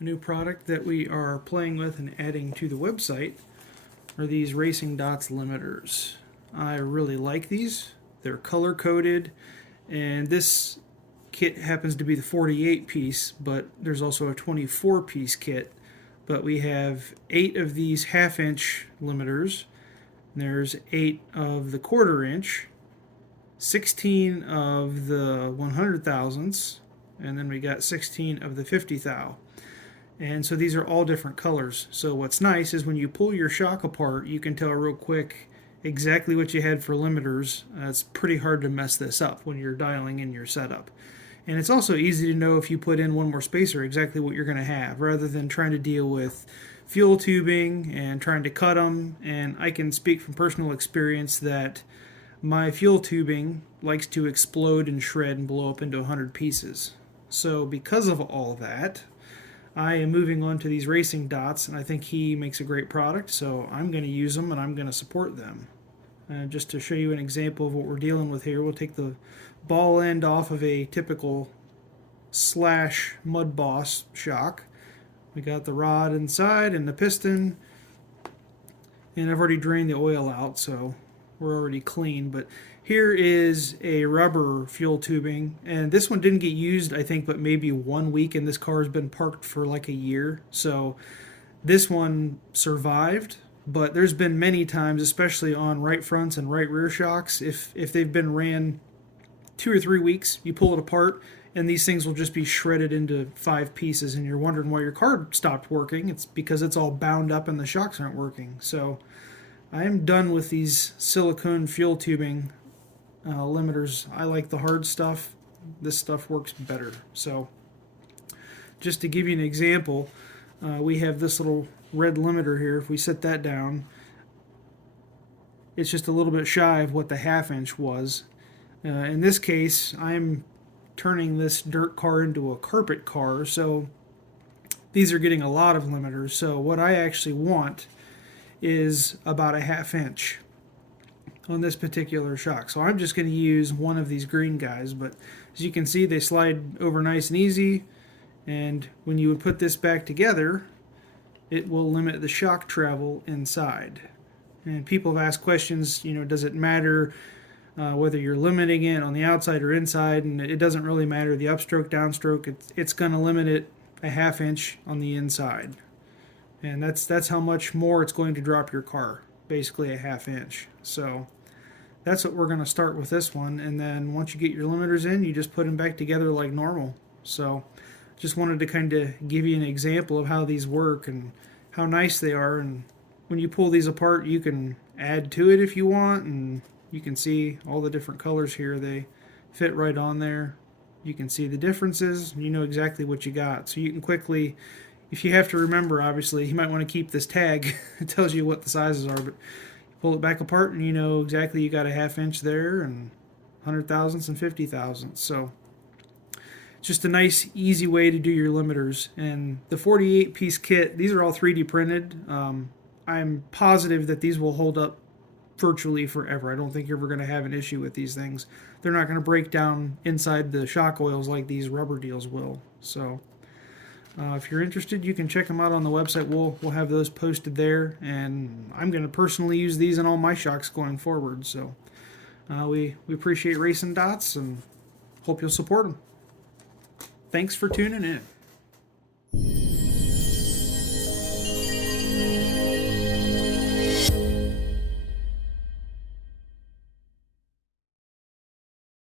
A new product that we are playing with and adding to the website are these RacinDots limiters. I really like these. They're color coded, and this kit happens to be the 48 piece, but there's also a 24 piece kit. But we have 8 of these half-inch limiters. There's 8 of the quarter-inch, 16 of the 100 thousandths, and then we got 16 of the 50 thou. And so these are all different colors. So what's nice is when you pull your shock apart, you can tell real quick exactly what you had for limiters. It's pretty hard to mess this up when you're dialing in your setup. And it's also easy to know if you put in one more spacer exactly what you're going to have, rather than trying to deal with fuel tubing and trying to cut them. And I can speak from personal experience that my fuel tubing likes to explode and shred and blow up into 100 pieces. So because of all that, I am moving on to these RacinDots, and I think he makes a great product, so I'm going to use them and I'm going to support them. Just to show you an example of what we're dealing with here, we'll take the ball end off of a typical slash mud boss shock. We got the rod inside and the piston, and I've already drained the oil out, so we're already clean. But here is a rubber fuel tubing, and this one didn't get used, I think, but maybe 1 week, and this car has been parked for like a year. So this one survived, but there's been many times, especially on right fronts and right rear shocks, if they've been ran 2 or 3 weeks, you pull it apart and these things will just be shredded into 5 pieces, and you're wondering why your car stopped working. It's because it's all bound up and the shocks aren't working. So I am done with these silicone fuel tubing limiters. I like the hard stuff. This stuff works better. So just to give you an example, we have this little red limiter here. If we set that down, it's just a little bit shy of what the half-inch was. In this case, I'm turning this dirt car into a carpet car, so these are getting a lot of limiters. So what I actually want is about a half-inch on this particular shock. So I'm just going to use one of these green guys, but as you can see, they slide over nice and easy, and when you would put this back together, it will limit the shock travel inside. And people have asked questions, does it matter whether you're limiting it on the outside or inside? And it doesn't really matter. The upstroke, downstroke, it's going to limit it a half-inch on the inside. And that's how much more it's going to drop your car, basically a half-inch. So that's what we're going to start with this one, and then once you get your limiters in, you just put them back together like normal. So just wanted to kind of give you an example of how these work and how nice they are. And when you pull these apart, you can add to it if you want, and you can see all the different colors here. They fit right on there. You can see the differences, and you know exactly what you got. So you can quickly, if you have to remember, obviously, you might want to keep this tag. It tells you what the sizes are, but you pull it back apart and you know exactly you got a half-inch there and 100 thousandths and 50 thousandths. So it's just a nice, easy way to do your limiters. And the 48-piece kit, these are all 3D printed. I'm positive that these will hold up virtually forever. I don't think you're ever going to have an issue with these things. They're not going to break down inside the shock oils like these rubber deals will. So if you're interested, you can check them out on the website. We'll have those posted there, and I'm going to personally use these in all my shocks going forward. So we appreciate RacinDots and hope you'll support them. Thanks for tuning in.